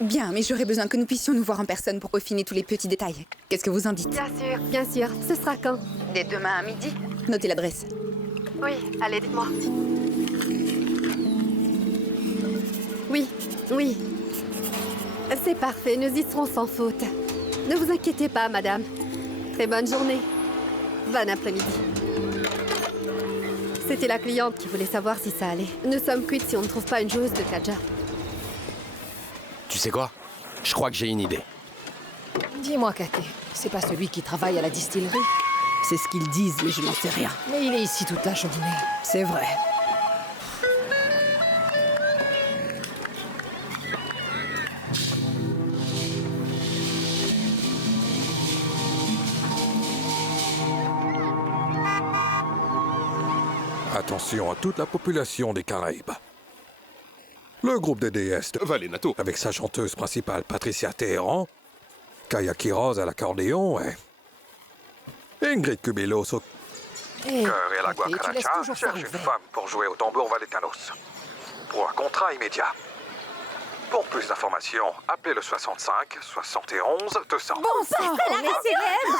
Bien, mais j'aurais besoin que nous puissions nous voir en personne pour peaufiner tous les petits détails. Qu'est-ce que vous en dites? Bien sûr. Ce sera quand? Dès demain à midi. Notez l'adresse. Oui, allez, dites-moi. Oui. C'est parfait, nous y serons sans faute. Ne vous inquiétez pas, madame. Très bonne journée. Bon après-midi. C'était la cliente qui voulait savoir si ça allait. Nous sommes quittes si on ne trouve pas une joueuse de Kadja. Tu sais quoi? Je crois que j'ai une idée. Dis-moi, Katé, c'est pas celui qui travaille à la distillerie? C'est ce qu'ils disent, mais je n'en sais rien. Mais il est ici toute la journée. C'est vrai. Attention à toute la population des Caraïbes. Le groupe des déesses, Valenato. avec sa chanteuse principale Patricia Téhéran, Kaya Quiroz à l'accordéon et Ingrid Cubillos au cœur et à la Katé, tu laisses guacaracha toujours ça cherche une ouvert. femme pour jouer au tambour valetanos. Pour un contrat immédiat. Pour plus d'informations, appelez le 65 71 200. On est célèbre.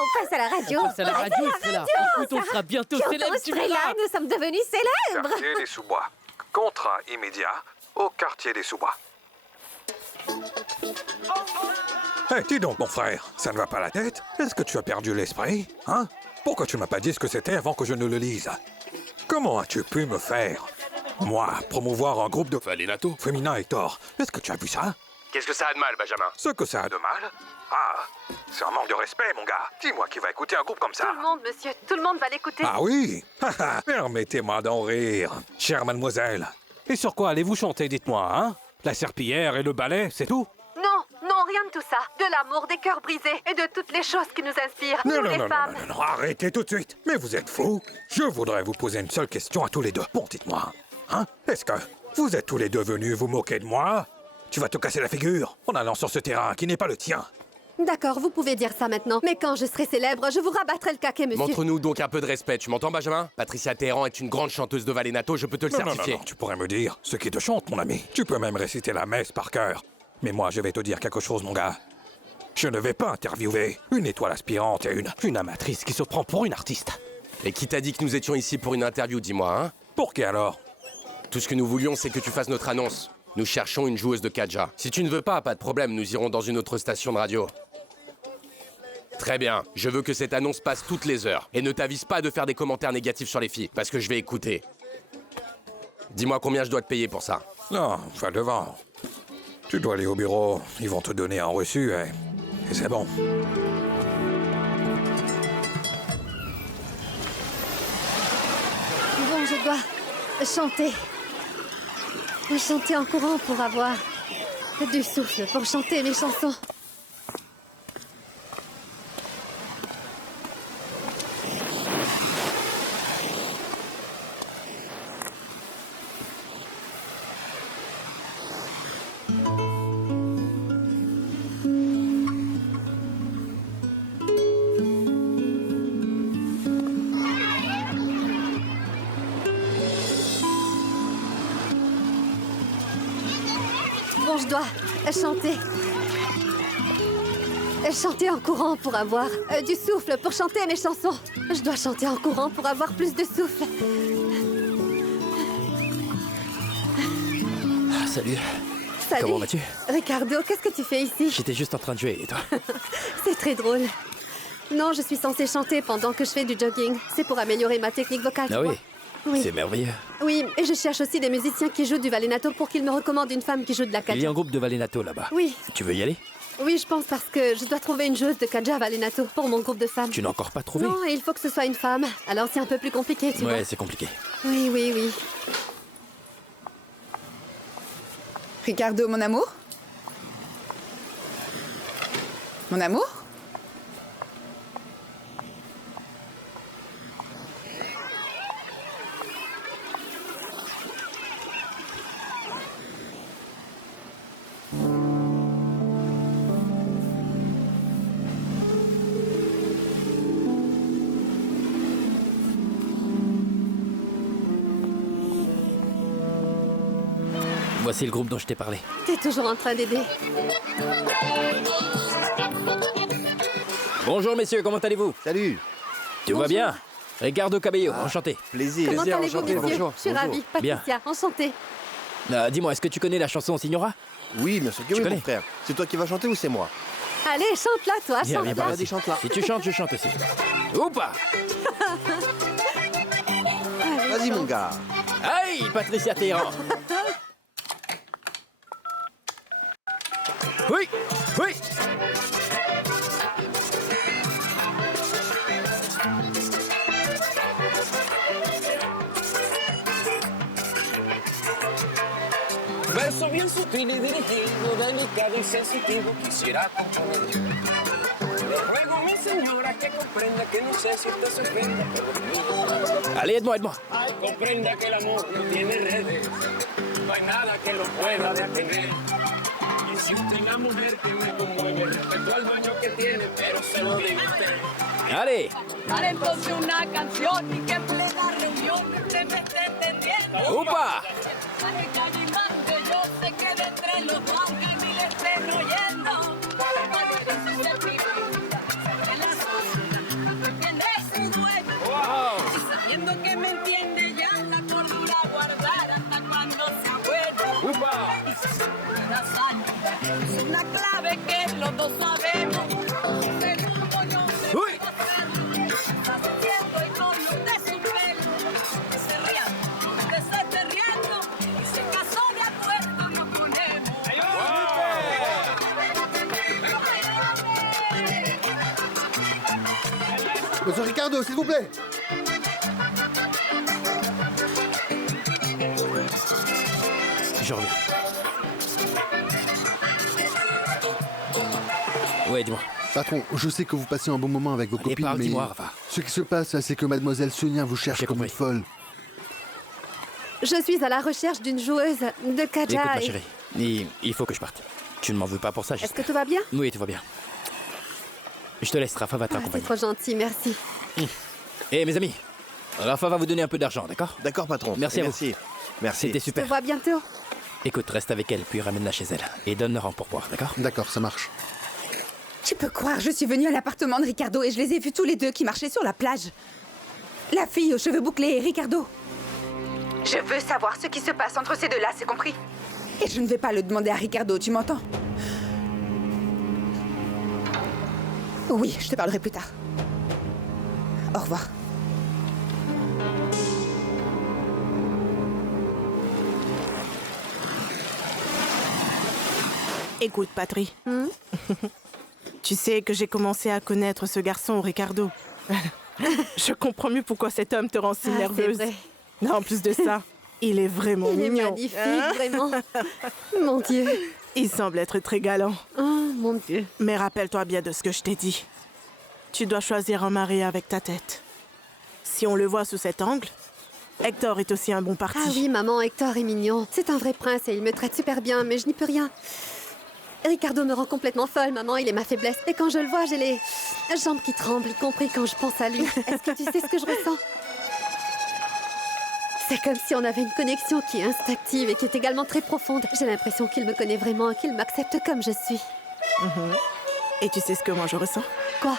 On passe à la radio. C'est la radio, Estrella. Écoute, on sera bientôt célèbre, tu Estrella, verras. nous sommes devenus célèbres. Quartier des Sous-Bois. Contrat immédiat au quartier des Sous-Bois. Dis donc, mon frère, ça ne va pas la tête? Est-ce que tu as perdu l'esprit? Hein? Pourquoi tu ne m'as pas dit ce que c'était avant que je ne le lise? Comment as-tu pu me faire, moi, promouvoir un groupe de Valenato. féminin, Hector? Est-ce que tu as vu ça? Qu'est-ce que ça a de mal, Benjamin? Ce que ça a de mal? Ah, c'est un manque de respect, mon gars. Dis-moi qui va écouter un groupe comme ça. Tout le monde, monsieur, tout le monde va l'écouter. Ah oui? Permettez-moi d'en rire, chère mademoiselle. Et sur quoi allez-vous chanter, dites-moi, hein? La serpillière et le ballet, c'est tout? Non, rien de tout ça. De l'amour, des cœurs brisés et de toutes les choses qui nous inspirent, nous les femmes. Non, arrêtez tout de suite. Mais vous êtes fous. Je voudrais vous poser une seule question à tous les deux. Bon, dites-moi, hein? Est-ce que vous êtes tous les deux venus vous moquer de moi? Tu vas te casser la figure en allant sur ce terrain qui n'est pas le tien. D'accord, vous pouvez dire ça maintenant. Mais quand je serai célèbre, je vous rabattrai le caquet, monsieur. Montre-nous donc un peu de respect, tu m'entends, Benjamin? Patricia Téhéran est une grande chanteuse de Valenato, je peux te le certifier. Non, tu pourrais me dire ce qui te chante, mon ami. Tu peux même réciter la messe par cœur. Mais moi, je vais te dire quelque chose, mon gars. Je ne vais pas interviewer une étoile aspirante et Une amatrice qui se prend pour une artiste. Et qui t'a dit que nous étions ici pour une interview, dis-moi, hein? Pour qui alors? Tout ce que nous voulions, c'est que tu fasses notre annonce. Nous cherchons une joueuse de Kadja. Si tu ne veux pas de problème, nous irons dans une autre station de radio. Très bien, je veux que cette annonce passe toutes les heures. Et ne t'avise pas de faire des commentaires négatifs sur les filles, parce que je vais écouter. Dis-moi combien je dois te payer pour ça. Non, va devant. Tu dois aller au bureau, ils vont te donner un reçu et c'est bon. Bon, je dois chanter. Chanter en courant pour avoir du souffle, pour chanter mes chansons. Bon, je dois chanter. Chanter en courant pour avoir du souffle, pour chanter mes chansons. Je dois chanter en courant pour avoir plus de souffle. Salut. Salut. Comment vas-tu? Ricardo, qu'est-ce que tu fais ici? J'étais juste en train de jouer, et toi? C'est très drôle. Non, je suis censée chanter pendant que je fais du jogging. C'est pour améliorer ma technique vocale. Ah tu oui? vois. Oui. C'est merveilleux. Oui, et je cherche aussi des musiciens qui jouent du Valenato pour qu'ils me recommandent une femme qui joue de la Il y a Kadja. un groupe de Valenato là-bas. Oui. Tu veux y aller? Oui, je pense parce que je dois trouver une joueuse de Kadja Valenato pour mon groupe de femmes. Tu n'as encore pas trouvé? Non, et il faut que ce soit une femme. Alors c'est un peu plus compliqué, tu vois. Ouais, c'est compliqué. Oui. Ricardo, mon amour? Mon amour? Voici le groupe dont je t'ai parlé. T'es toujours en train d'aider. Bonjour messieurs, comment allez-vous? Salut. Tout va bien? Ricardo Cabello, enchanté. Plaisir. Comment Plaisir, allez-vous, enchanté, messieurs? bonjour. Je suis ravie. Bien. Patricia, enchantée. Dis-moi, est-ce que tu connais la chanson Signora? Oui, bien sûr que Tu oui, connais mon frère. C'est toi qui vas chanter ou c'est moi? Allez, chante là, toi, Viens, chante viens là. par ici. Vas-y, chante là. Si tu chantes, je chante aussi. Oupa! Vas-y, mon gars. Aïe, Patricia Téhéran. Oui, oui. Verso bien sutil y dirigido, delicado y sensitivo, quisiera componer. Le ruego, mi señora, que comprenda que no sé si usted se ofenda, pero mira. Allez, aide-moi. Ay, comprenda que el amor no tiene redes, no hay nada que lo pueda detener. Y si usted es la mujer que me conmueve, respeto al dueño que tiene, pero se lo digo a usted. Allez. Para entonces una canción y que en plena reunión usted me esté entendiendo. Oupa! Ay, Calimán, que yo sé que de entre los dos ni le estén oyendo. Ese es el pico, que la suya, que no es su dueño. Y sabiendo que me entiende ya la cordura guardar hasta cuando sea bueno. Oupa! Y si se pudiera salir, es una clave que los dos sabemos. Pero como yo sé Uy. gozarlo, está haciendo y con lo de su pelo, que se ría, que se esté riendo, y si acaso de acuerdo nos ponemos. Monsieur Ricardo, s'il vous plaît. Je reviens. Ouais, dis-moi. Patron, je sais que vous passez un bon moment avec vos Allez, copines, parle, mais dis-moi, Rafa. ce qui se passe, c'est que Mademoiselle Sonia vous cherche J'ai comme une compris. folle. Je suis à la recherche d'une joueuse de Écoute, Kaja. ma chérie, il faut que je parte. Tu ne m'en veux pas pour ça, Est-ce que j'espère. tout va bien? Oui, tout va bien. Je te laisse, Rafa va te Ah, c'est raccompagner. trop gentil, merci. Eh, mes amis, Rafa va vous donner un peu d'argent, d'accord? D'accord, patron. Merci à vous. Merci. Merci. C'était Je te super. vois bientôt. Écoute, reste avec elle, puis ramène-la chez elle. Et donne-leur un pourboire, d'accord? D'accord, ça marche. Tu peux croire, je suis venue à l'appartement de Ricardo et je les ai vus tous les deux qui marchaient sur la plage. La fille aux cheveux bouclés et Ricardo. Je veux savoir ce qui se passe entre ces deux-là, c'est compris? Et je ne vais pas le demander à Ricardo, tu m'entends? Oui, je te parlerai plus tard. Au revoir. Écoute, Patrie. Tu sais que j'ai commencé à connaître ce garçon, Ricardo. Je comprends mieux pourquoi cet homme te rend si Ah, nerveuse. c'est vrai. Non, en plus de ça, il est vraiment Il est mignon. magnifique, Hein? vraiment. Mon Dieu. Il semble être très galant. Oh, mon Dieu. Mais rappelle-toi bien de ce que je t'ai dit. Tu dois choisir un mari avec ta tête. Si on le voit sous cet angle, Hector est aussi un bon parti. Ah oui, maman, Hector est mignon. C'est un vrai prince et il me traite super bien, mais je n'y peux rien. Ricardo me rend complètement folle, maman, il est ma faiblesse. Et quand je le vois, j'ai les jambes qui tremblent, y compris quand je pense à lui. Est-ce que tu sais ce que je ressens? C'est comme si on avait une connexion qui est instinctive et qui est également très profonde. J'ai l'impression qu'il me connaît vraiment et qu'il m'accepte comme je suis. Et tu sais ce que moi je ressens? Quoi?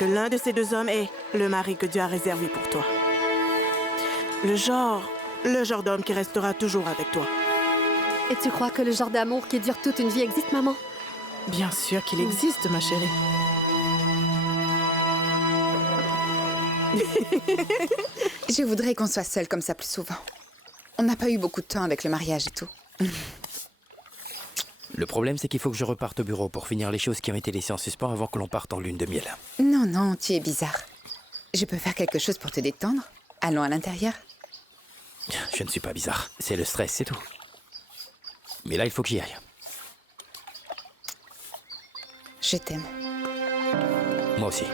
Que l'un de ces deux hommes est le mari que Dieu a réservé pour toi. Le genre d'homme qui restera toujours avec toi. Et tu crois que le genre d'amour qui dure toute une vie existe, maman? Bien sûr qu'il existe, ma chérie. Je voudrais qu'on soit seuls comme ça plus souvent. On n'a pas eu beaucoup de temps avec le mariage et tout. Le problème, c'est qu'il faut que je reparte au bureau pour finir les choses qui ont été laissées en suspens avant que l'on parte en lune de miel. Non, non, tu es bizarre. Je peux faire quelque chose pour te détendre? Allons à l'intérieur. Je ne suis pas bizarre. C'est le stress, c'est tout. Mais là, il faut que j'y aille. Je t'aime. Moi aussi.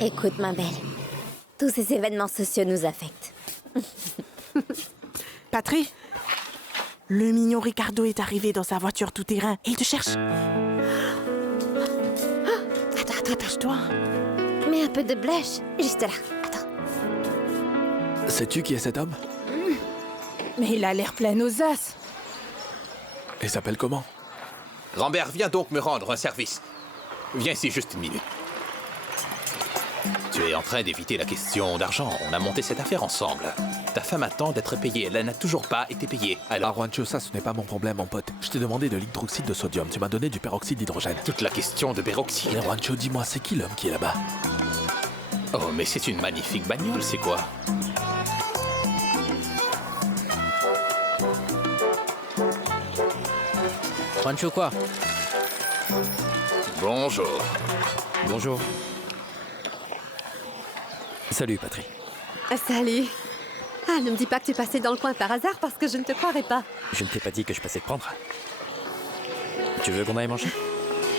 Écoute, ma belle, tous ces événements sociaux nous affectent. Patrie, Le mignon Ricardo est arrivé dans sa voiture tout-terrain et il te cherche. Attends, attache-toi. Mets un peu de blush, juste là. Attends. Sais-tu qui est cet homme? Mais il a l'air plein aux as. Il s'appelle comment? Rambert, viens donc me rendre un service. Viens ici juste une minute. Tu es en train d'éviter la question d'argent. On a monté cette affaire ensemble. Ta femme attend d'être payée. Elle n'a toujours pas été payée. Alors... Juancho, ça, ce n'est pas mon problème, mon pote. Je t'ai demandé de l'hydroxyde de sodium. Tu m'as donné du peroxyde d'hydrogène. Toute la question de peroxyde. Juancho, dis-moi, c'est qui l'homme qui est là-bas? Oh, mais c'est une magnifique bagnole, c'est quoi? Juancho quoi? Bonjour. Bonjour. Salut, Patry. Salut. Ah, ne me dis pas que tu passais dans le coin par hasard parce que je ne te croirais pas. Je ne t'ai pas dit que je passais te prendre. Tu veux qu'on aille manger?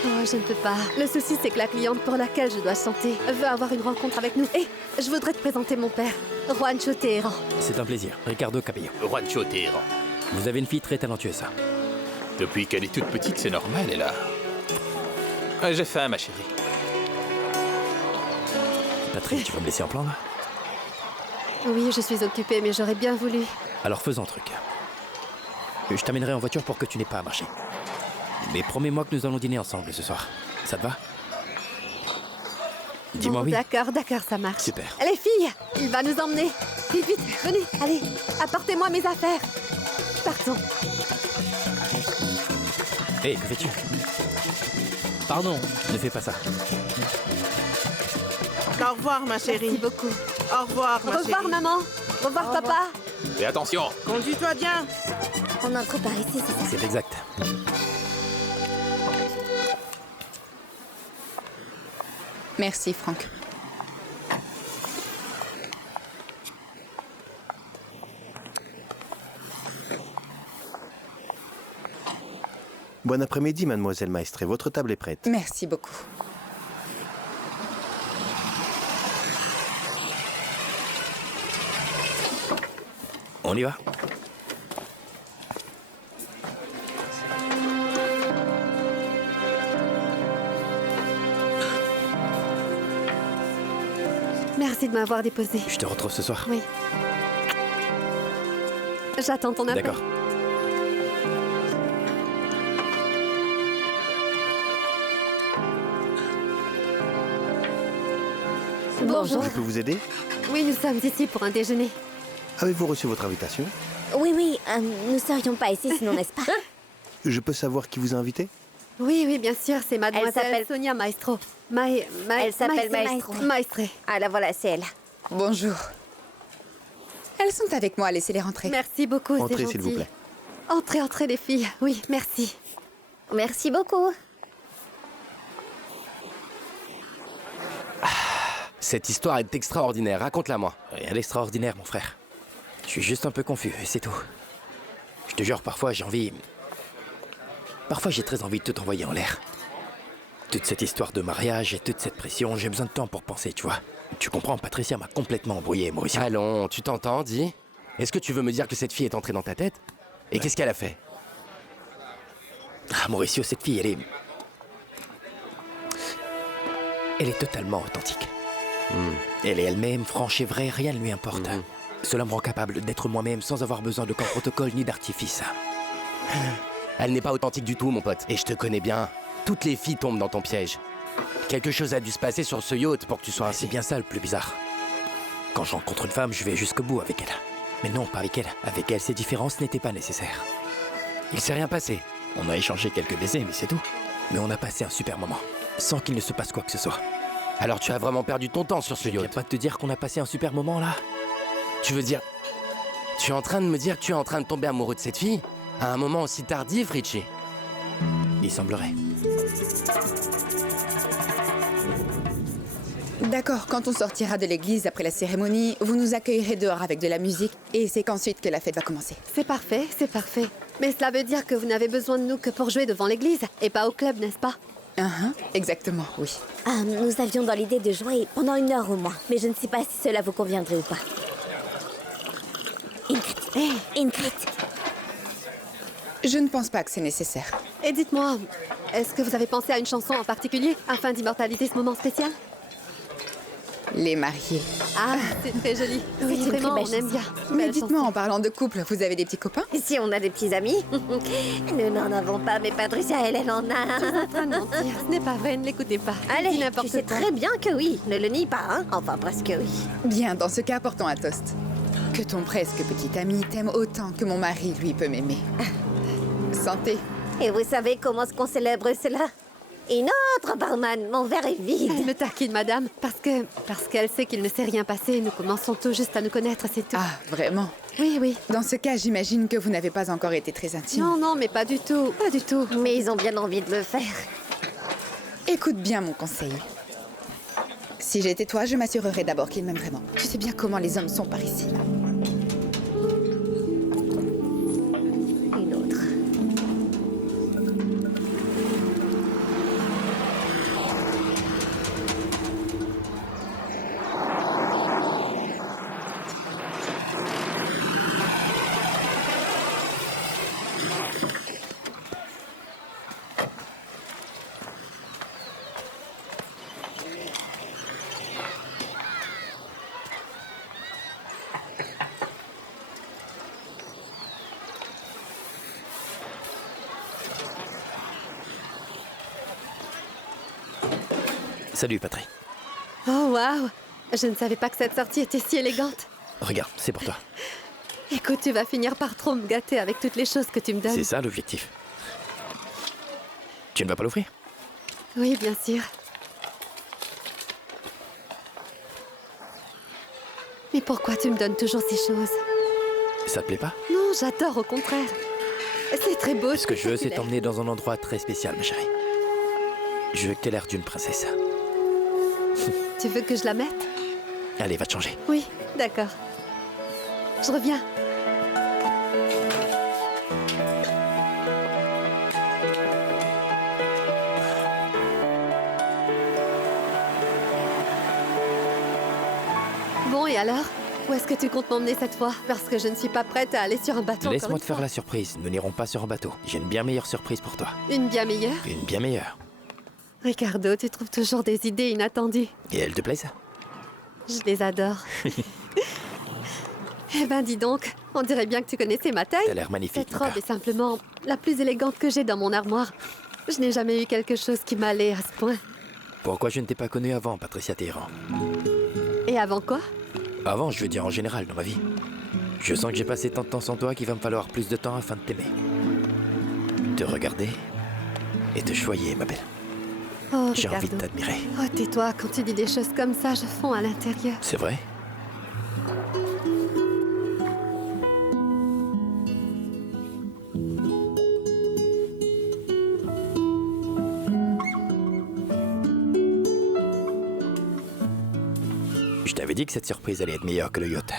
Oh, je ne peux pas. Le souci, c'est que la cliente pour laquelle je dois chanter veut avoir une rencontre avec nous. Et je voudrais te présenter mon père, Juancho Teheran. C'est un plaisir. Ricardo Cabello. Juancho Teheran. Vous avez une fille très talentueuse, ça. Depuis qu'elle est toute petite, c'est normal, elle a... J'ai faim, ma chérie. Patrick, tu vas me laisser en plan, là? Oui, je suis occupée, mais j'aurais bien voulu. Alors faisons un truc. Je t'amènerai en voiture pour que tu n'aies pas à marcher. Mais promets-moi que nous allons dîner ensemble ce soir. Ça te va? Dis-moi Bon, oui. D'accord, ça marche. Super. Les filles, il va nous emmener. Vite, vite, venez, allez, apportez-moi mes affaires. Partons. Hé, que fais-tu? Pardon, ne fais pas ça. Au revoir, ma chérie. Merci beaucoup. Au revoir, ma chérie. Au revoir, maman. Au revoir, papa. Et attention! Conduis-toi bien. On entre par ici, c'est ça? C'est exact. Merci, Franck. Bon après-midi, mademoiselle Maestre. Votre table est prête. Merci beaucoup. On y va? Merci de m'avoir déposé. Je te retrouve ce soir. Oui. J'attends ton appel. D'accord. Bonjour. Je peux vous aider? Oui, nous sommes ici pour un déjeuner. Avez-vous reçu votre invitation? Oui, nous serions pas ici sinon, n'est-ce pas? Je peux savoir qui vous a invité? Oui, bien sûr, c'est mademoiselle s'appelle- Sonia Maestro. Elle s'appelle Maestro. Maestre. Ah, là voilà, c'est elle. Bonjour. Elles sont avec moi, laissez-les rentrer. Merci beaucoup, c'est Entrez, gentil. s'il vous plaît. Entrez, les filles. Oui, merci. Merci beaucoup. Cette histoire est extraordinaire, raconte-la-moi. Rien d'extraordinaire, mon frère. Je suis juste un peu confus, et c'est tout. Je te jure, parfois j'ai envie... Parfois j'ai très envie de tout envoyer en l'air. Toute cette histoire de mariage et toute cette pression, j'ai besoin de temps pour penser, tu vois. Tu comprends, Patricia m'a complètement embrouillé, Mauricio. Allons, tu t'entends, dis. Est-ce que tu veux me dire que cette fille est entrée dans ta tête? Et qu'est-ce qu'elle a fait? Ah, Mauricio, cette fille, elle est... Elle est totalement authentique. Elle est elle-même, franche et vraie, rien ne lui importe. Cela me rend capable d'être moi-même sans avoir besoin d'aucun protocole ni d'artifice. Elle n'est pas authentique du tout, mon pote. Et je te connais bien. Toutes les filles tombent dans ton piège. Quelque chose a dû se passer sur ce yacht pour que tu sois ainsi. C'est bien ça le plus bizarre. Quand je rencontre une femme, je vais jusqu'au bout avec elle. Mais non, pas avec elle. Avec elle, ces différences n'étaient pas nécessaires. Il s'est rien passé. On a échangé quelques baisers, mais c'est tout. Mais on a passé un super moment, sans qu'il ne se passe quoi que ce soit. Alors tu as vraiment perdu ton temps sur ce Je viens yacht. pas de te dire qu'on a passé un super moment, là? Tu veux dire... Tu es en train de me dire que tu es en train de tomber amoureux de cette fille? À un moment aussi tardif, Richie? Il semblerait. D'accord, quand on sortira de l'église après la cérémonie, vous nous accueillerez dehors avec de la musique et c'est qu'ensuite que la fête va commencer. C'est parfait, c'est parfait. Mais cela veut dire que vous n'avez besoin de nous que pour jouer devant l'église et pas au club, n'est-ce pas? Exactement, oui. Ah, nous avions dans l'idée de jouer pendant 1 heure au moins, mais je ne sais pas si cela vous conviendrait ou pas. Ingrid. Je ne pense pas que c'est nécessaire. Et dites-moi, est-ce que vous avez pensé à une chanson en particulier afin d'immortaliser ce moment spécial? Les mariés. Ah, c'est très joli. Oui, une vraiment, très on belle aime bien. Mais Belle dites-moi, chanson. en parlant de couple, vous avez des petits copains? Si on a des petits amis, nous n'en avons pas, mais Patricia, elle en a. Ah non, ce n'est pas vrai, ne l'écoutez pas. Allez, Dis tu n'importe sais quoi. très bien que oui. Ne le nie pas, hein? Enfin, presque oui. Bien, dans ce cas, portons un toast. Que ton presque petit ami t'aime autant que mon mari, lui, peut m'aimer. Santé. Et vous savez comment est-ce qu'on célèbre cela? Une autre, barman, mon verre est vide. Elle me taquine, madame, parce qu'elle sait qu'il ne s'est rien passé. Nous commençons tout juste à nous connaître, c'est tout. Ah, vraiment? Oui, oui. Dans ce cas, j'imagine que vous n'avez pas encore été très intime. Non, non, mais pas du tout, pas du tout. Mais ils ont bien envie de le faire. Écoute bien mon conseil. Si j'étais toi, je m'assurerais d'abord qu'il m'aime vraiment. Tu sais bien comment les hommes sont par ici. Une autre. Salut, Patrie. Oh, waouh! Je ne savais pas que cette sortie était si élégante. Regarde, c'est pour toi. Écoute, tu vas finir par trop me gâter avec toutes les choses que tu me donnes. C'est ça l'objectif. Tu ne vas pas l'ouvrir? Oui, bien sûr. Mais pourquoi tu me donnes toujours ces choses? Ça te plaît pas? Non, j'adore, au contraire. C'est très beau. Ce que je veux, c'est spectaculaire. t'emmener dans un endroit très spécial, ma chérie. Je veux que t'aies l'air d'une princesse. Tu veux que je la mette? Allez, va te changer. Oui, d'accord. Je reviens. Bon, et alors? Où est-ce que tu comptes m'emmener cette fois? Parce que je ne suis pas prête à aller sur un bateau. Laisse-moi te encore faire une la surprise. Nous n'irons pas sur un bateau. J'ai une bien meilleure surprise pour toi. fois. Une bien meilleure? Une bien meilleure. Ricardo, tu trouves toujours des idées inattendues. Et elle te plaît, ça? Je les adore. Eh ben, dis donc, on dirait bien que tu connaissais ma taille. T'as l'air magnifique, Cette mon robe cœur. est simplement la plus élégante que j'ai dans mon armoire. Je n'ai jamais eu quelque chose qui m'allait à ce point. Pourquoi je ne t'ai pas connue avant, Patricia Téhéran? Et avant quoi? Avant, je veux dire en général, dans ma vie. Je sens que j'ai passé tant de temps sans toi qu'il va me falloir plus de temps afin de t'aimer. Te regarder et te choyer, ma belle. Oh, J'ai envie Ricardo. de t'admirer. Oh, tais-toi, quand tu dis des choses comme ça, je fonds à l'intérieur. C'est vrai? Je t'avais dit que cette surprise allait être meilleure que le yacht.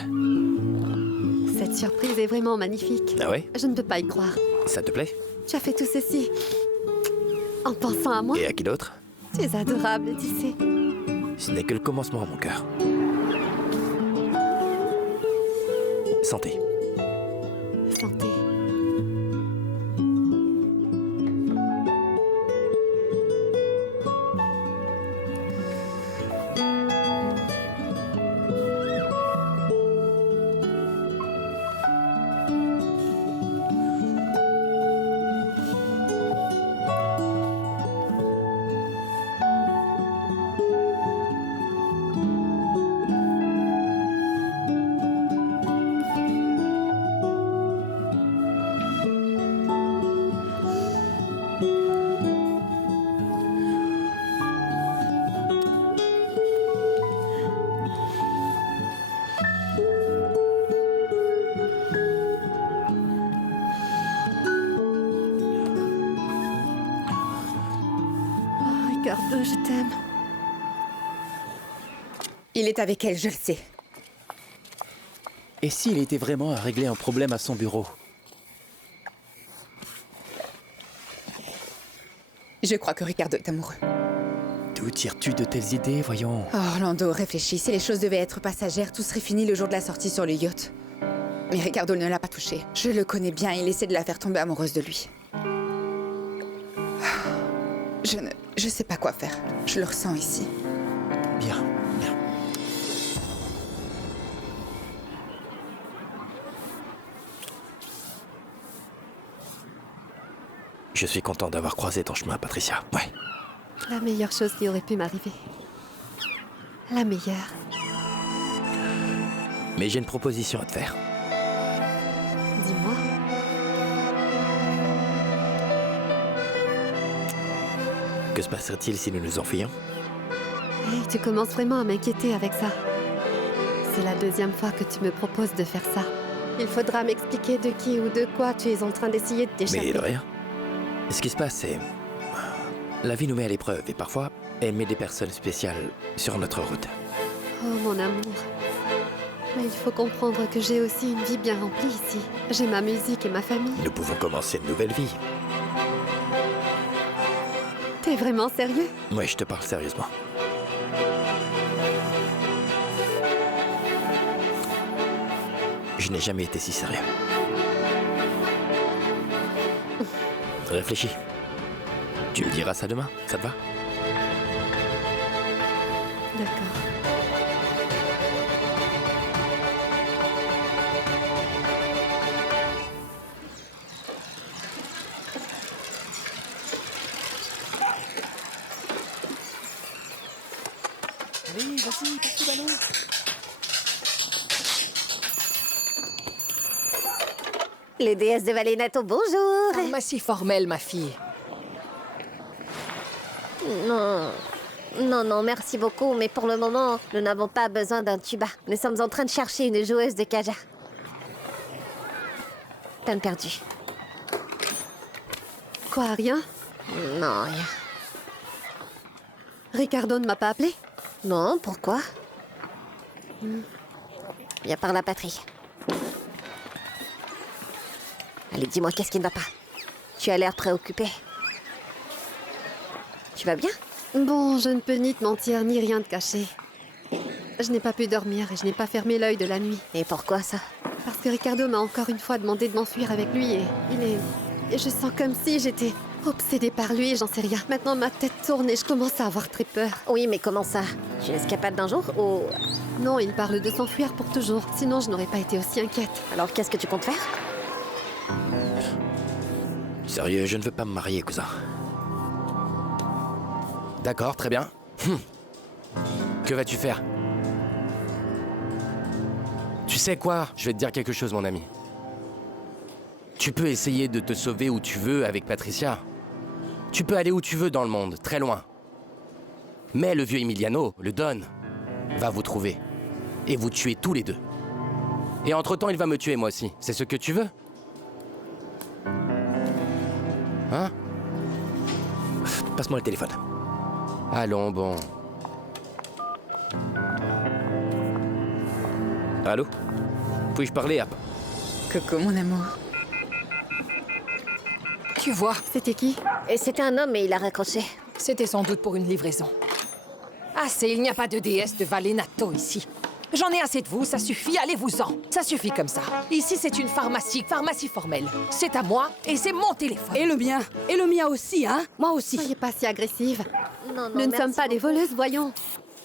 Cette surprise est vraiment magnifique. Ah ouais? Je ne peux pas y croire. Ça te plaît? Tu as fait tout ceci en pensant à moi. Et à qui d'autre? Tu es adorable, tu sais. Ce n'est que le commencement, mon cœur. Santé. Santé. Oh, Ricardo, je t'aime. Il est avec elle, je le sais. Et s'il était vraiment à régler un problème à son bureau? Je crois que Ricardo est amoureux. D'où tires-tu de telles idées, voyons? Oh, Orlando, réfléchis. Si les choses devaient être passagères, tout serait fini le jour de la sortie sur le yacht. Mais Ricardo ne l'a pas touchée. Je le connais bien, il essaie de la faire tomber amoureuse de lui. Je sais pas quoi faire. Je le ressens ici. Bien, bien. Je suis content d'avoir croisé ton chemin, Patricia. Ouais. La meilleure chose qui aurait pu m'arriver. La meilleure. Mais j'ai une proposition à te faire. Dis-moi. Que se passerait-il si nous nous enfuyions? Hey, tu commences vraiment à m'inquiéter avec ça. C'est la deuxième fois que tu me proposes de faire ça. Il faudra m'expliquer de qui ou de quoi tu es en train d'essayer de t'échapper. Mais de rien. Ce qui se passe, c'est... La vie nous met à l'épreuve et parfois, elle met des personnes spéciales sur notre route. Oh, mon amour. Mais il faut comprendre que j'ai aussi une vie bien remplie ici. J'ai ma musique et ma famille. Nous pouvons commencer une nouvelle vie. T'es vraiment sérieux? Ouais, je te parle sérieusement. Je n'ai jamais été si sérieux. Réfléchis. Tu me diras ça demain, ça te va? D'accord. Allez, vas-y, passe le ballon. Les déesses de Valenato, bonjour. Pharmacie formelle, ma fille. Non, merci beaucoup, mais pour le moment, nous n'avons pas besoin d'un tuba. Nous sommes en train de chercher une joueuse de Kaja. Peine perdue. Quoi, rien? Non, rien. Ricardo ne m'a pas appelé? Non, pourquoi? Viens par la patrie. Allez, dis-moi, qu'est-ce qui ne va pas? Tu as l'air préoccupé. Tu vas bien? Bon, je ne peux ni te mentir, ni rien te cacher. Je n'ai pas pu dormir et je n'ai pas fermé l'œil de la nuit. Et pourquoi ça? Parce que Ricardo m'a encore une fois demandé de m'enfuir avec lui et et je sens comme si j'étais obsédée par lui et j'en sais rien. Maintenant, ma tête tourne et je commence à avoir très peur. Oui, mais comment ça? Une escapade d'un jour ou... Non, il parle de s'enfuir pour toujours. Sinon, je n'aurais pas été aussi inquiète. Alors, qu'est-ce que tu comptes faire? Sérieux, je ne veux pas me marier, cousin. D'accord, très bien. Que vas-tu faire? Tu sais quoi? Je vais te dire quelque chose, mon ami. Tu peux essayer de te sauver où tu veux avec Patricia. Tu peux aller où tu veux dans le monde, très loin. Mais le vieux Emiliano, le Don, va vous trouver. Et vous tuer tous les deux. Et entre-temps, il va me tuer moi aussi. C'est ce que tu veux? Hein? Passe-moi le téléphone. Allons, bon. Allô? Puis-je parler à... Coco, mon amour. Tu vois? C'était qui? Et c'était un homme et il a raccroché. C'était sans doute pour une livraison. Assez, il n'y a pas de déesse de Valenato ici. J'en ai assez de vous, ça suffit, allez-vous-en. Ça suffit comme ça. Ici, c'est une pharmacie formelle. C'est à moi et c'est mon téléphone. Et le mien. Et le mien aussi, hein? Moi aussi. Soyez pas si agressive. Non, Nous ne merci sommes pas des voleuses, voyons.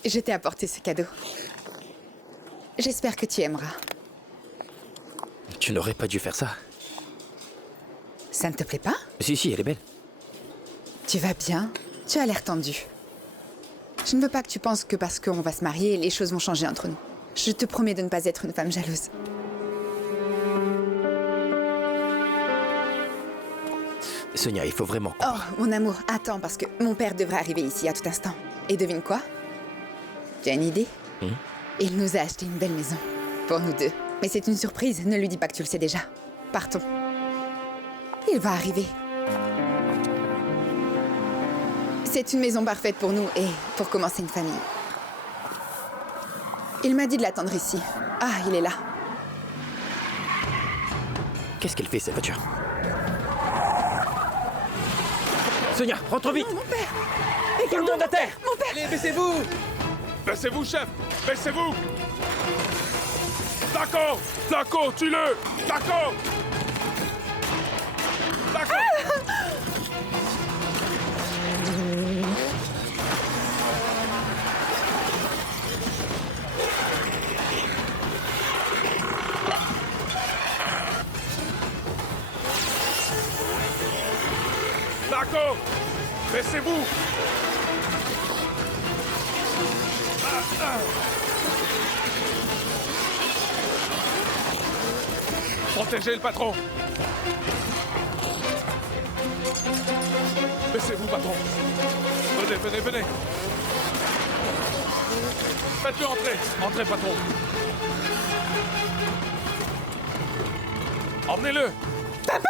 Je t'ai apporté ce cadeau. J'espère que tu aimeras. Tu n'aurais pas dû faire ça. Ça ne te plaît pas? Si, elle est belle. Tu vas bien? Tu as l'air tendu. Je ne veux pas que tu penses que parce qu'on va se marier, les choses vont changer entre nous. Je te promets de ne pas être une femme jalouse. Sonia, il faut vraiment... Oh, mon amour, attends, parce que mon père devrait arriver ici à tout instant. Et devine quoi? Tu as une idée? Il nous a acheté une belle maison. Pour nous deux. Mais c'est une surprise, ne lui dis pas que tu le sais déjà. Partons. Il va arriver. C'est une maison parfaite pour nous et pour commencer une famille. Il m'a dit de l'attendre ici. Ah, il est là. Qu'est-ce qu'elle fait, cette voiture? Sonia, rentre vite! Mon père! Tout le monde à terre! Mon père! Allez, baissez-vous! Baissez-vous, chef! Baissez-vous! Flaco! Flaco, tue-le! Flaco! Flaco! Flaco! Baissez-vous! Protégez le patron! Baissez-vous, patron! Venez, venez, venez! Faites-le entrer! Entrez, patron! Emmenez-le! Papa!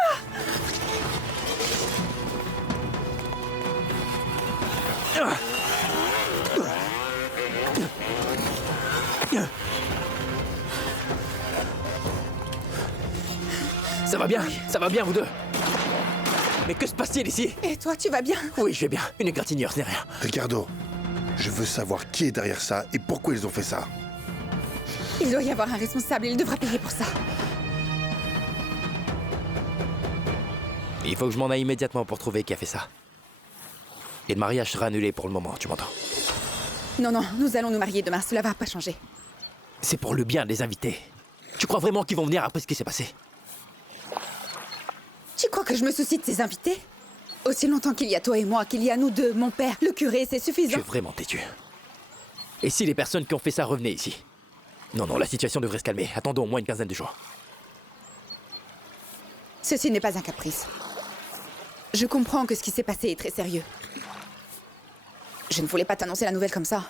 Ça va bien, vous deux. Mais que se passe-t-il ici? Et toi, tu vas bien? Oui, je vais bien. Une égratignure, c'est rien. Ricardo, je veux savoir qui est derrière ça et pourquoi ils ont fait ça. Il doit y avoir un responsable, il devra payer pour ça. Il faut que je m'en aille immédiatement pour trouver qui a fait ça. Et le mariage sera annulé pour le moment, tu m'entends? Non, non, nous allons nous marier demain, cela va pas changer. C'est pour le bien des invités. Tu crois vraiment qu'ils vont venir après ce qui s'est passé? Tu crois que je me soucie de tes invités? Aussi longtemps qu'il y a toi et moi, qu'il y a nous deux, mon père, le curé, c'est suffisant. Tu es vraiment têtu. Et si les personnes qui ont fait ça revenaient ici? Non, non, la situation devrait se calmer. Attendons au moins une quinzaine de jours. Ceci n'est pas un caprice. Je comprends que ce qui s'est passé est très sérieux. Je ne voulais pas t'annoncer la nouvelle comme ça.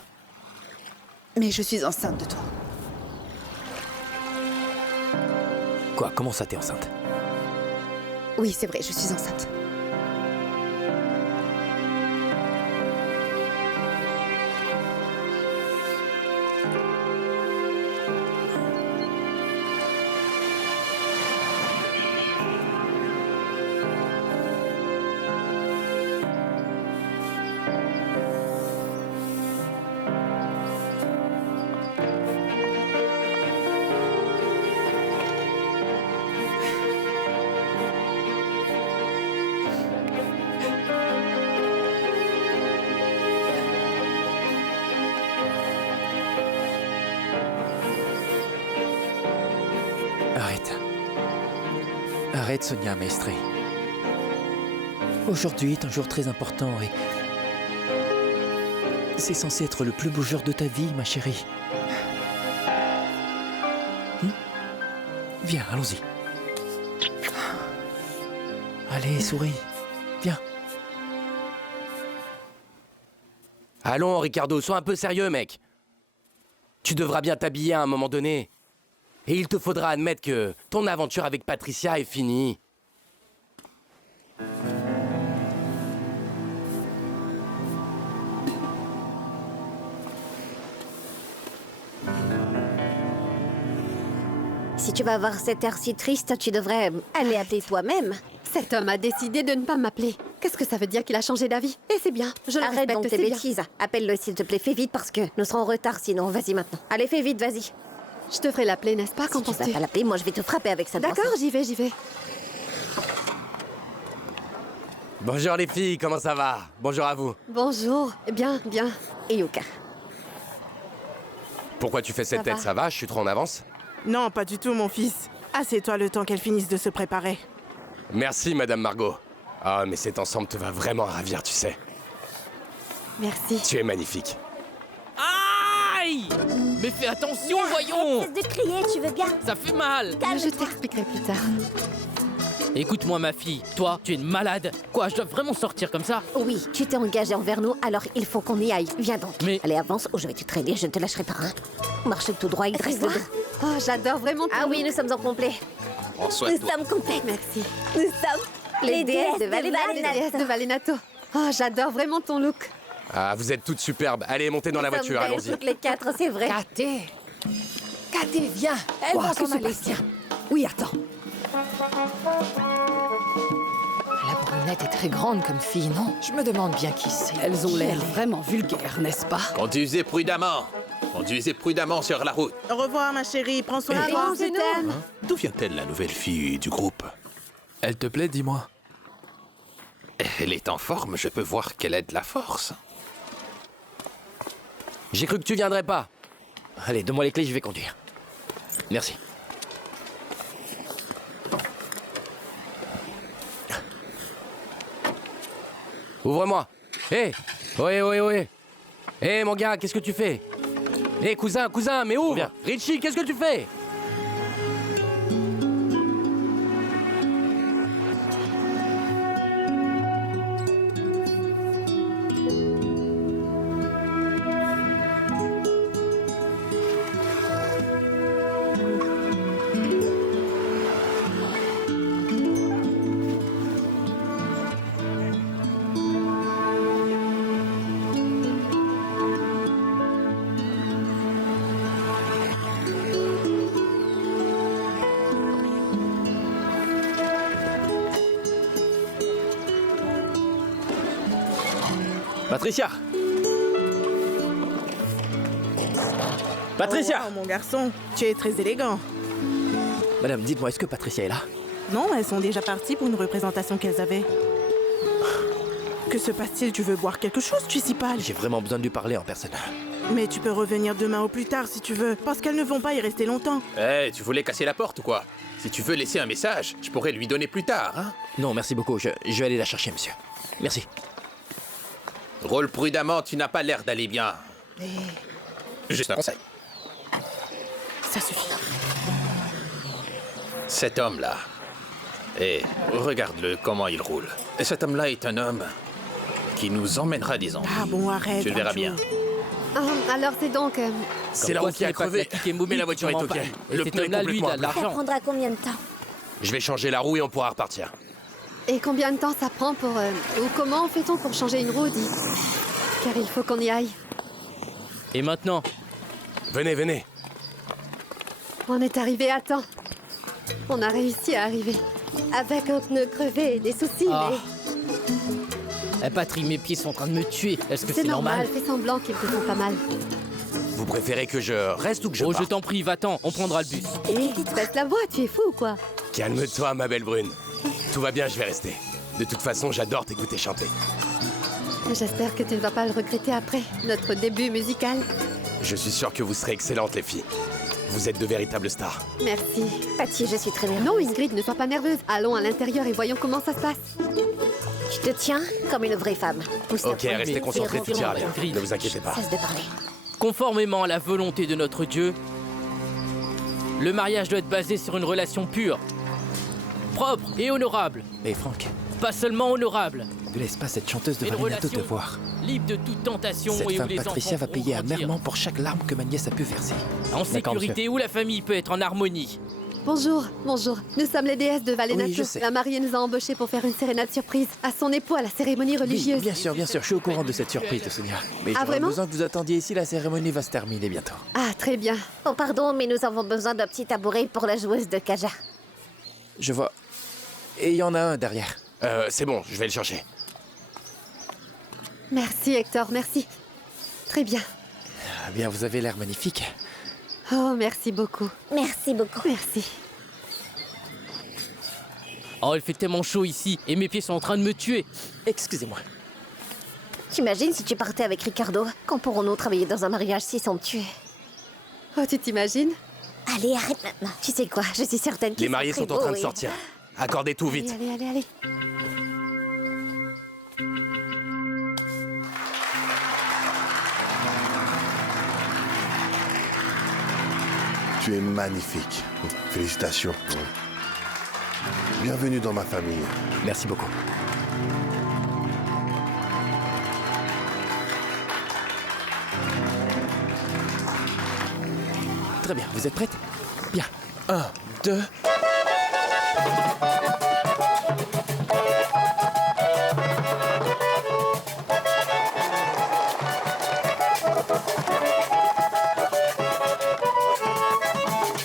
Mais je suis enceinte de toi. Quoi? Comment ça, t'es enceinte? Oui, c'est vrai, je suis enceinte. Arrête, Sonia Maestre. Aujourd'hui est un jour très important et... c'est censé être le plus beau jour de ta vie, ma chérie. Viens, allons-y. Allez, souris. Viens. Allons, Ricardo, sois un peu sérieux, mec. Tu devras bien t'habiller à un moment donné. Et il te faudra admettre que ton aventure avec Patricia est finie. Si tu vas avoir cet air si triste, tu devrais aller appeler toi-même. Cet homme a décidé de ne pas m'appeler. Qu'est-ce que ça veut dire qu'il a changé d'avis? Et c'est bien, je le Arrête respecte, donc tes c'est bien. bêtises. Appelle-le s'il te plaît, fais vite parce que nous serons en retard sinon. Vas-y maintenant. Allez, fais vite, vas-y. Je devrais l'appeler, n'est-ce pas? Qu'en Si tu penses-tu? vas pas l'appeler, moi je vais te frapper avec ça. D'accord, j'y vais, j'y vais. Bonjour les filles, comment ça va? Bonjour à vous. Bonjour. Bien, bien. Et Yuka. Pourquoi tu fais cette Ça tête? va. Ça va? Je suis trop en avance? Non, pas du tout, mon fils. Assieds-toi le temps qu'elle finisse de se préparer. Merci, Madame Margot. Ah, mais cet ensemble te va vraiment ravir, tu sais. Merci. Tu es magnifique. Aïe! Mais fais attention, voyons! Cesse de crier, tu veux bien? Ça fait mal! Je t'expliquerai plus tard. Écoute-moi, ma fille, toi, tu es une malade. Quoi, je dois vraiment sortir comme ça? Oui, tu t'es engagé envers nous, alors il faut qu'on y aille. Viens donc. Mais... Allez, avance ou je vais te traîner, je ne te lâcherai pas. Hein. Marche tout droit et dresse le dos. Oh, j'adore vraiment ton Ah oui, look. nous sommes en complet. Nous sommes complètes. Merci. Nous sommes Les déesses de Les déesses de Valenato. Oh, j'adore vraiment ton look. Ah, vous êtes toutes superbes. Allez, montez dans la voiture, Nous sommes belles allons-y. toutes les quatre, c'est vrai. Caté! Caté, viens! Elle va s'en aller, tiens. Oui, attends. La brunette est très grande comme fille, non? Je me demande bien qui c'est. Elles ont l'air vraiment vulgaires, n'est-ce pas? Conduisez prudemment. Conduisez prudemment sur la route. Au revoir, ma chérie. Prends soin de toi. Maman, je t'aime. D'où vient-elle, la nouvelle fille du groupe? Elle te plaît, dis-moi? Elle est en forme, je peux voir qu'elle a de la force. J'ai cru que tu viendrais pas. Allez, donne-moi les clés, je vais conduire. Merci. Ouvre-moi. Hé Hé, mon gars, qu'est-ce que tu fais? Hé, cousin, mais ouvre! Viens. Richie, qu'est-ce que tu fais? Patricia! Patricia! Oh, wow, mon garçon, tu es très élégant. Madame, dites-moi, est-ce que Patricia est là? Non, elles sont déjà parties pour une représentation qu'elles avaient. Que se passe-t-il? Tu veux boire quelque chose? Tu es si pâle. J'ai vraiment besoin de lui parler en personne. Mais tu peux revenir demain ou plus tard si tu veux, parce qu'elles ne vont pas y rester longtemps. Eh, tu voulais casser la porte ou quoi? Si tu veux laisser un message, je pourrais lui donner plus tard, hein? Non, merci beaucoup. Je vais aller la chercher, monsieur. Merci. Roule prudemment, tu n'as pas l'air d'aller bien. Juste un conseil. Ça suffit. Cet homme-là. Et regarde-le, comment il roule. Et cet homme-là est un homme qui nous emmènera des envies. Ah bon, arrête. Tu le verras bien. Alors c'est donc... C'est la roue qui a crevé. Mais la voiture est ok. Le pneu est complètement à plat. Ça prendra combien de temps? Je vais changer la roue et on pourra repartir. Et combien de temps ça prend pour... ou comment fait-on pour changer une roue, dis? Car il faut qu'on y aille. Et maintenant? Venez. On est arrivé à temps. On a réussi à arriver. Avec un pneu crevé et des soucis, Ah. mais... Eh, Patrick, mes pieds sont en train de me tuer. Est-ce que C'est c'est normal? fais semblant qu'ils te font pas mal. Vous préférez que je reste ou que je Oh, parte? je t'en prie, va-t'en, on prendra le bus. Et qui te baisse la voix, tu es fou ou quoi? Calme-toi, ma belle brune. Tout va bien, je vais rester. De toute façon, j'adore t'écouter chanter. J'espère que tu ne vas pas le regretter après, notre début musical. Je suis sûr que vous serez excellentes, les filles. Vous êtes de véritables stars. Merci. Patty, je suis très nerveuse. Non, Ingrid, ne sois pas nerveuse. Allons à l'intérieur et voyons comment ça se passe. Je te tiens comme une vraie femme. Pousse-toi Ok, restez concentrés, tout ira bien. Ne vous inquiétez pas. Cesse de parler. Conformément à la volonté de notre Dieu, le mariage doit être basé sur une relation pure, propre et honorable. Mais Franck, Pas seulement honorable, ne laisse pas cette chanteuse de Une Valinato te relation voir. libre de toute tentation Cette et où femme les Patricia enfants va payer pourront grandir amèrement pour chaque larme que ma nièce a pu verser. en D'accord, sécurité où la famille peut être en harmonie. Bonjour. Nous sommes les déesses de Valenato. Oui, je sais. La mariée nous a embauchés pour faire une sérénade surprise à son époux à la cérémonie Oui, religieuse. bien sûr, je suis au courant de cette surprise, Sonia. Mais Ah, j'aurais vraiment besoin que vous attendiez ici, la cérémonie va se terminer bientôt. Ah, très bien. Oh, pardon, mais nous avons besoin d'un petit tabouret pour la joueuse de Kaja. Je vois. Et il y en a un derrière. C'est bon, je vais le chercher. Merci, Hector, merci. Très bien. Ah bien, vous avez l'air magnifique. Oh, merci beaucoup. Merci beaucoup. Merci. Oh, il fait tellement chaud ici et mes pieds sont en train de me tuer. Excusez-moi. T'imagines si tu partais avec Ricardo? Quand pourrons-nous travailler dans un mariage si somptueux? Oh, tu t'imagines? Allez, arrête maintenant. Tu sais quoi? Je suis certaine qu'ils Les mariés très sont en train beaux de et- sortir. Accordez tout vite. Allez. Tu es magnifique. Félicitations. Bienvenue dans ma famille. Merci beaucoup. Très bien, vous êtes prête? Bien. 1, 2...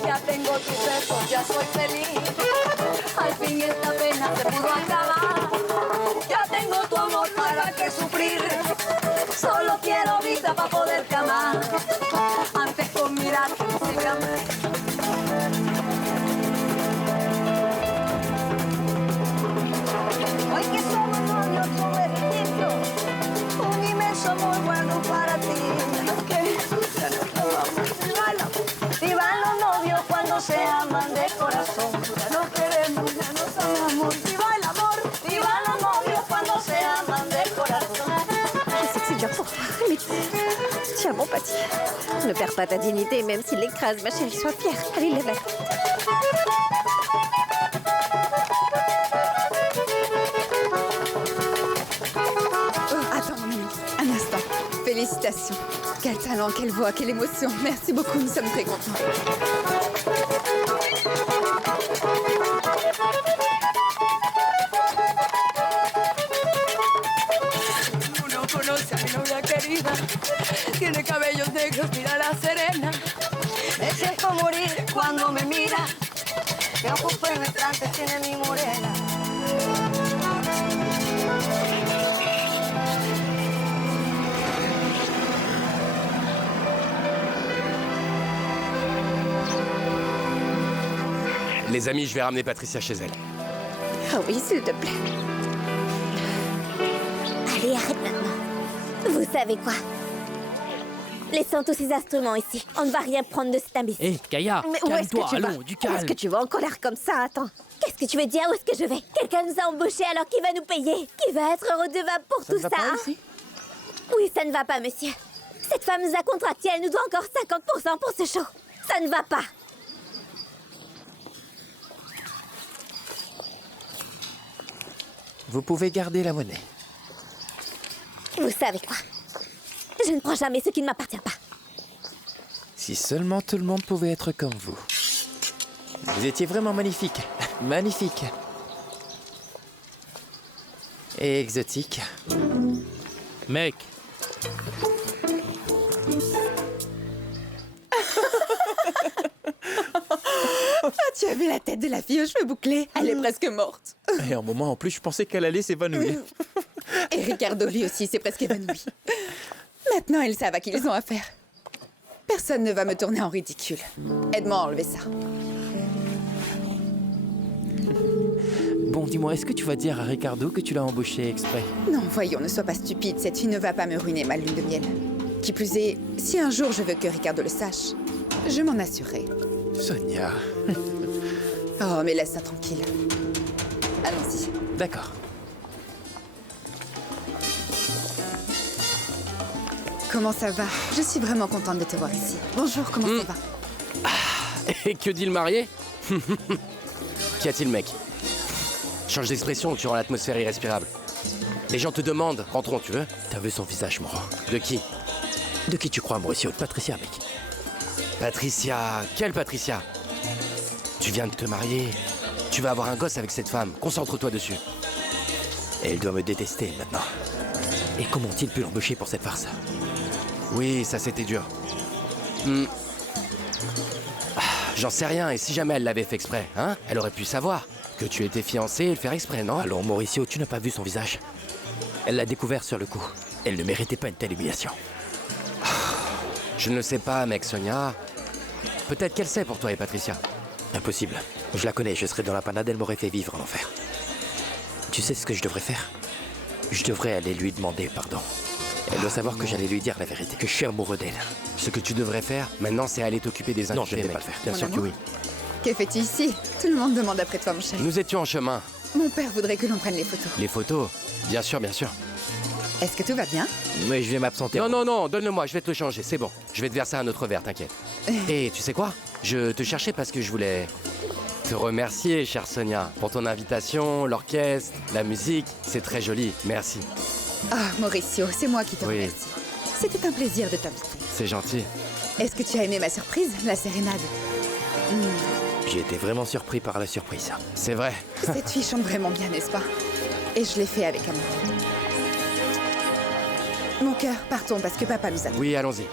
Ya tengo tus besos, ya soy feliz. Al fin esta pena se pudo acabar. Ya tengo tu amor, para qué sufrir. Solo quiero vida para poderte amar. empathie. Ne perds pas ta dignité, même s'il l'écrase, ma chérie, sois fière. Allez, lève-la. Attends, mon ami. Un instant. Félicitations. Quel talent, quelle voix, quelle émotion. Merci beaucoup, nous sommes très contents. Uno conoce a mi novia querida, tiene cabellos negros, mira la serena. Me dejo morir cuando me mira, que ojos penetrantes tiene mi morena. Les amis, je vais ramener Patricia chez elle. Ah oui, s'il te plaît. Allez, arrête maintenant. Vous savez quoi? Laissons tous ces instruments ici. On ne va rien prendre de cet imbécile. Hé, Gaïa, Mais où est-ce que calme-toi, tu vas? allons, du Où est-ce calme. que tu vas en colère comme ça? Attends. Qu'est-ce que tu veux dire? Où est-ce que je vais? Quelqu'un nous a embauchés, alors qui va nous payer? Qui va être redevable pour tout ça, hein? Oui, ça ne va pas, monsieur. Cette femme nous a contractés, elle nous doit encore 50% pour ce show. Ça ne va pas. Vous pouvez garder la monnaie. Vous savez quoi? Je ne prends jamais ce qui ne m'appartient pas. Si seulement tout le monde pouvait être comme vous. Vous étiez vraiment magnifique. Magnifique. Et exotique. Mec. Ah, tu as vu la tête de la fille aux cheveux bouclés? Elle est presque morte. Et un moment en plus, je pensais qu'elle allait s'évanouir. Et Ricardo, lui aussi, s'est presque évanoui. Maintenant, ils savent à qui ils ont affaire. Personne ne va me tourner en ridicule. Aide-moi à enlever ça. Bon, dis-moi, est-ce que tu vas dire à Ricardo que tu l'as embauché exprès? Non, voyons, ne sois pas stupide. Cette fille ne va pas me ruiner ma lune de miel. Qui plus est, si un jour je veux que Ricardo le sache, je m'en assurerai. Sonia. Oh, mais laisse ça tranquille. Allons-y. D'accord. Comment ça va? Je suis vraiment contente de te voir ici. Bonjour, comment ça va? Et que dit le marié? Qu'y a-t-il, mec? Change d'expression, tu rends l'atmosphère irrespirable. Les gens te demandent, rentrons, tu veux? T'as vu son visage, Moro? De qui? De qui tu crois, Mauricio? De Patricia, mec. Patricia? Quelle Patricia? Tu viens de te marier. Tu vas avoir un gosse avec cette femme. Concentre-toi dessus. Et elle doit me détester maintenant. Et comment ont-ils pu l'embaucher pour cette farce? Oui, ça c'était dur. J'en sais rien, et si jamais elle l'avait fait exprès, hein? Elle aurait pu savoir que tu étais fiancé et le faire exprès, non? Allons, Mauricio, tu n'as pas vu son visage? Elle l'a découvert sur le coup. Elle ne méritait pas une telle humiliation. Je ne le sais pas, mec, Sonia. Peut-être qu'elle sait pour toi et Patricia. Impossible. Je la connais, je serais dans la panade, elle m'aurait fait vivre en enfer. Tu sais ce que je devrais faire? Je devrais aller lui demander pardon. Elle doit savoir que j'allais lui dire la vérité, que je suis amoureux d'elle. Ce que tu devrais faire, maintenant, c'est aller t'occuper des invités. Non, je ne vais mec. pas le faire. Bien Mon sûr que amour. oui. Que fais-tu ici? Tout le monde demande après toi, mon chéri. Nous étions en chemin. Mon père voudrait que l'on prenne les photos. Les photos? Bien sûr, bien sûr. Est-ce que tout va bien? Mais je vais m'absenter. Non, non, non, donne-le-moi, je vais te le changer, c'est bon. Je vais te verser un autre verre, t'inquiète. Et tu sais quoi? Je te cherchais parce que je voulais te remercier, chère Sonia, pour ton invitation, l'orchestre, la musique. C'est très joli, merci. Ah, Mauricio, c'est moi qui te Oui. remercie. C'était un plaisir de t'inviter. C'est gentil. Est-ce que tu as aimé ma surprise, la sérénade? J'ai été vraiment surpris par la surprise. C'est vrai. Cette fille chante vraiment bien, n'est-ce pas? Et je l'ai fait avec amour. Mon cœur, partons parce que papa nous attend. Oui, allons-y.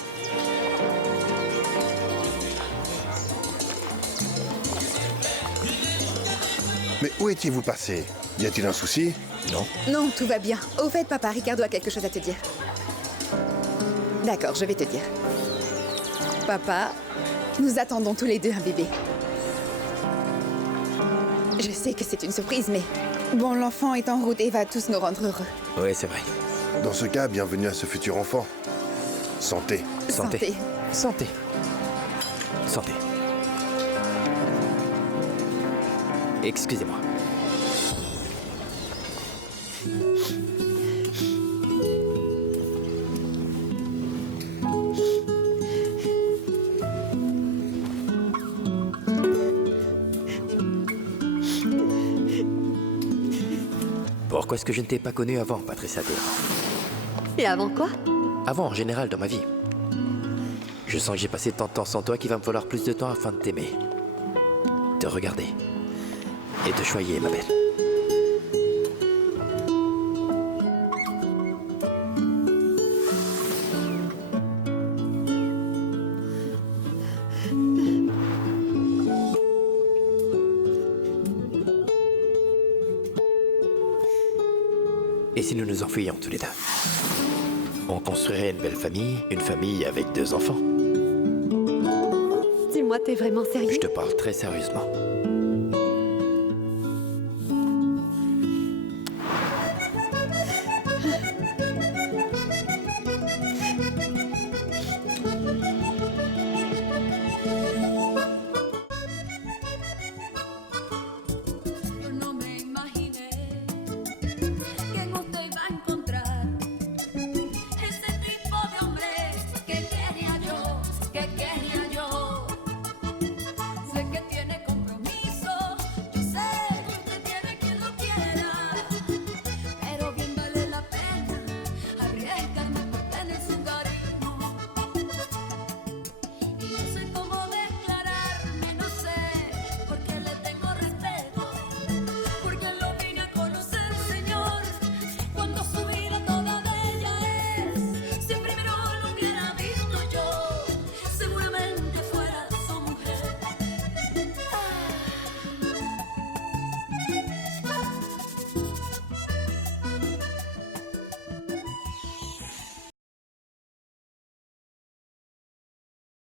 Mais où étiez-vous passé? Y a-t-il un souci? Non. Non, tout va bien. Au fait, papa, Ricardo a quelque chose à te dire. D'accord, je vais te dire. Papa, nous attendons tous les deux un bébé. Je sais que c'est une surprise, mais... Bon, l'enfant est en route et va tous nous rendre heureux. Oui, c'est vrai. Dans ce cas, bienvenue à ce futur enfant. Santé. Santé. Santé. Santé. Excusez-moi. pourquoi est-ce que je ne t'ai pas connue avant, Patricia Dare. Et avant quoi? Avant, en général, dans ma vie. Je sens que j'ai passé tant de temps sans toi qu'il va me falloir plus de temps afin de t'aimer. Te regarder. Et te choyer, ma belle. Et si nous nous enfuyions tous les deux? On construirait une belle famille, une famille avec 2 enfants. Dis-moi, t'es vraiment sérieux? Je te parle très sérieusement.